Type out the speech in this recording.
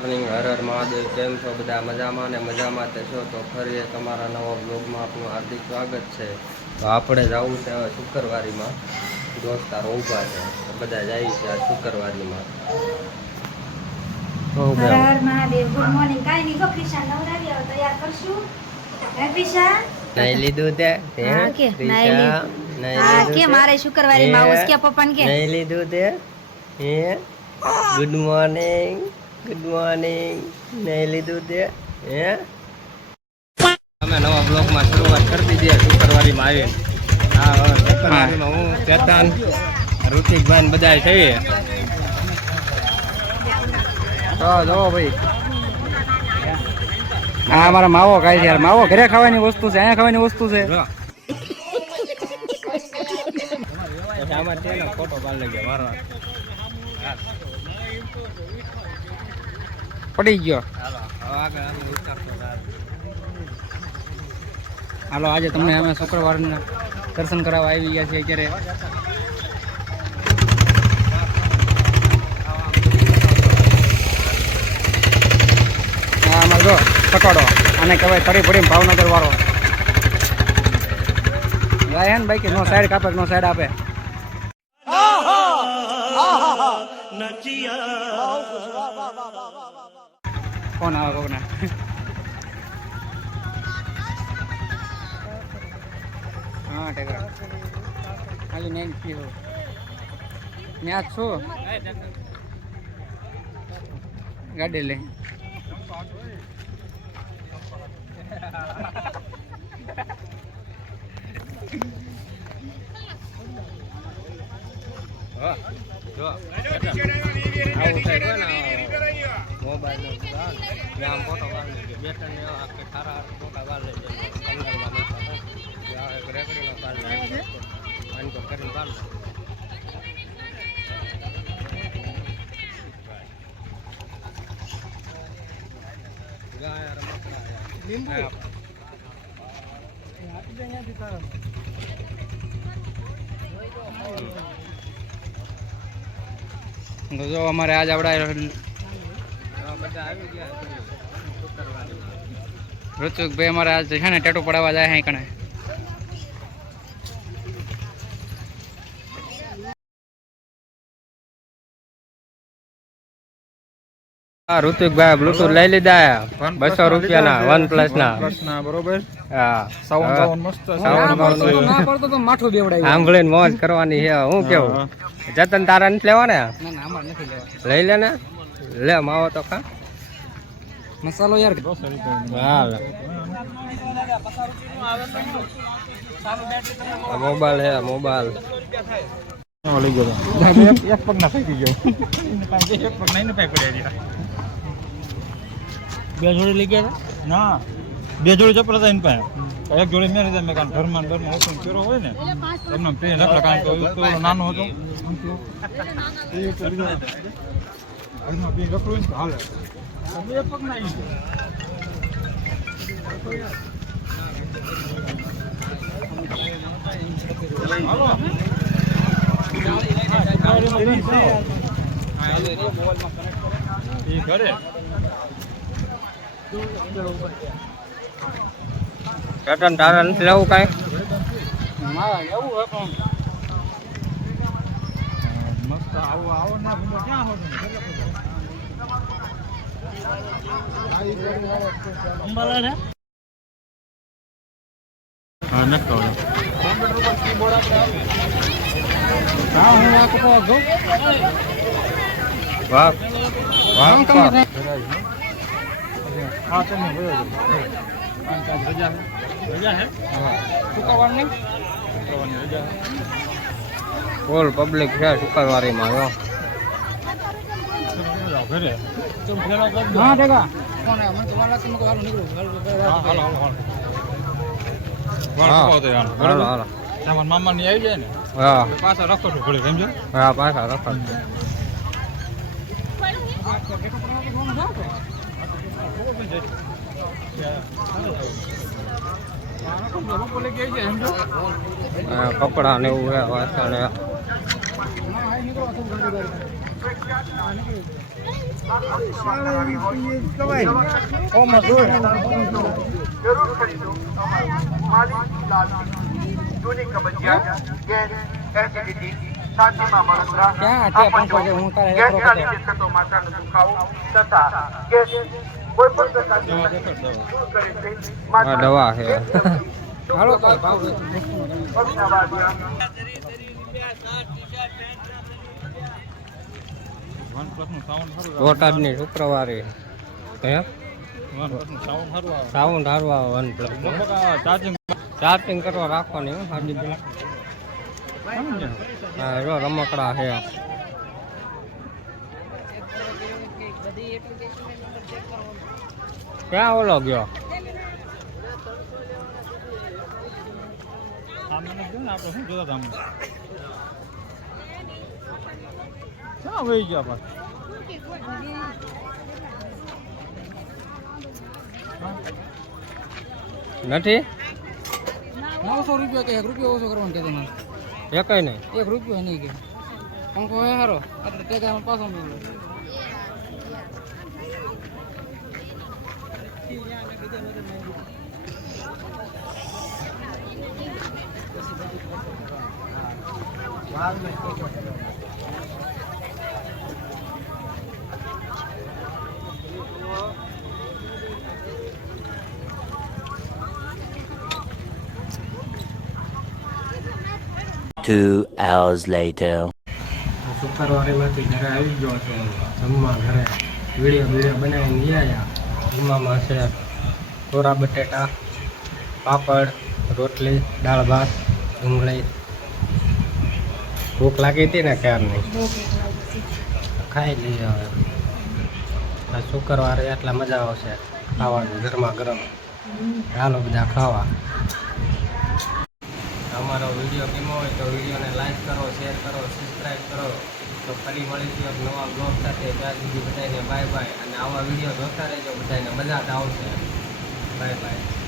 Morning, હર હર મહાદેવ. કેમ છો બધા? મજામાં ને મજામાં તે છો તો ફરી એક અમારા નવા બ્લોગમાં આપનું હાર્દિક સ્વાગત છે. તો આપણે જવું છે હવે શુક્રવારીમાં, દોસ્તાર ઊભા છે તો બધા જાય છે આ શુક્રવારીમાં. હર હર મહાદેવ. Good morning. કાઈ નહીં, જો ક્રિશા નવરાવી આવો તૈયાર કરશું. હે ક્રિશા? નહીં લીધું તે હા કે ક્રિશા? નહીં હા લીધું કે તે? મારે શુક્રવારીમાં આવું છે કે પપ્પાને કે નહીં લીધું તે? હે ગુડ મોર્નિંગ, ગુડ મોર્નિંગ. નહીં લીધું તે? હે અમે નવા બ્લોગમાં શરૂઆત કરી દીધી શુક્રવારીમાં આવીને. હા, શુક્રવારીમાં હું ચેતન, ઋતિકભાઈ ને બધા છીએ. જો ભાઈ, હા અમારા માવો ખાય છે યાર. માવો ઘરે ખાવાની વસ્તુ છે, અહીંયા ખાવાની વસ્તુ છે. ફોટો પાડી લઈ ગયો પડી ગયો. હાલો આજે તમને અમે શુક્રવારના દર્શન કરાવવા આવી ગયા છીએ. અત્યારે હા અમારે જો પકડો, આને કહેવાય તળી પડીને ભાવનગર વાળો ગાય હે ને ભાઈ કે નો સાઈડ કાપે નો સાઈડ આપે. કોણ આવે કોને? હા ટેકરા ખાલી નહીં પીવો ત્યાં છું ગાડી લઈ. મોબાઈલ ફોટો પાડી લેજો. બે ત્રણ સારા ફોટા પાડી લેજો. રેકડીનો પાડી લેજો. કરીને પાડી તો જો અમારે આજ આવડા ઋતુકભાઈ અમારે આજ છે ને ટેટુ પડાવવા જાય હે કણે. ઋતિકભાઈ બ્લુટૂથ લઈ લીધા 200 રૂપિયાના OnePlus ના. બરોબર. હા, માઠું બેવડાય સાંભળીને મોજ કરવાની છે. હું કેવું જતન તારા નથી લેવા ને? લઈ લે ને, લે માવો તો ખા. મસાલો યાર. મોબાઈલ હે મોબાઈલ. લઈ ગયો એક પગ ના ફેંકી ગયો. એક પગ નહીં ફેંકી. બે જોડી લઈ ગયા ના, બે જોડી ચપ્પલ હતા એની પાસે. એક જોડી મેં લીધા. મેં કારણ ઘરમાં ઓપન કર્યો હોય ને એમને પ્લે નકલા, કારણ કે નાનો હતો બે ગપડું હાલે. બે પગ ના ઘરે ચટન તારા નથી લેવું કઈ? મસ્ત આવો ના ક્યાં હોતો અંબાલા ને. હા નક્કો વાહ વાહ. હા તમે રજા હે શુક્રવારની રજા. ફૂલ પબ્લિક છે શુક્રવારીમાં. જો ઘરે હા ટેકા કોણ મને તો વાલા સમકો વાલો નીકળો. હાલો હાલો. તમાર મામા ની આવી જાય ને. હા પાછા રખો છો ઘરે સમજો. હા પાછા રખડ. કપડા ને એવું હે વાસણ. ઓમાં જોઈ જરૂર ખરીદો માલિક લાલ જૂની કબજિયાત ગેસ એસિડિટી છાતીમાં બળતરા ગેસના લીધે થતો માથાનો દુખાવો તથા ગેસ કોઈ પણ પ્રકારની દવા તકલીફ દૂર કરે છે. આ દવા છે હાલો પગના વાગ્યા OnePlus નું સાઉન્ડ સારું બોટાદની શુક્રવારે હે OnePlus નું સાઉન્ડ સારું આવે સાઉન્ડ સારું આવે વન પ્લસ લગભગ આ ચાર્જિંગ ચાર્જિંગ કરવા રાખવાની હો હાજી બેન હા જો રમકડા છે ક્યાં ઓલો ગયો સામે જો ને આપણે શું જોતા હતા ક્યાં વહી ગયા પાછા નથી 900 રૂપિયા કે 1 રૂપિયો ઓછો કરવાનો કહેતો મને એકય નહીં 1 રૂપિયો નહીં કે પંખો હે હારો એટલે ટેકામાં પાછો મેળવો Two hours later. શુક્રવારેમાંથી ઘરે આવી ગયો છું જમવા ઘરે વિડીયો બનાવીને લઈ આવ્યા જમવામાં છે કોરા બટેટા પાપડ રોટલી દાળ ભાત ડુંગળી ભૂખ લાગી હતી ને ક્યારની ખાઈ લઈએ હવે આ શુક્રવારે એટલા મજા આવશે ખાવાની ગરમા ગરમ ચાલો બધા ખાવા અમારો વિડીયો ગમ્યો હોય તો વિડીયોને લાઈક કરો શેર કરો સબસ્ક્રાઈબ કરો તો ફરી મળીશું એક નવા બ્લોગ સાથે ત્યાં સુધી બધાને બાય બાય અને આવા વિડીયો જોતા રહેજો બધાને મજા જ આવશે બાય બાય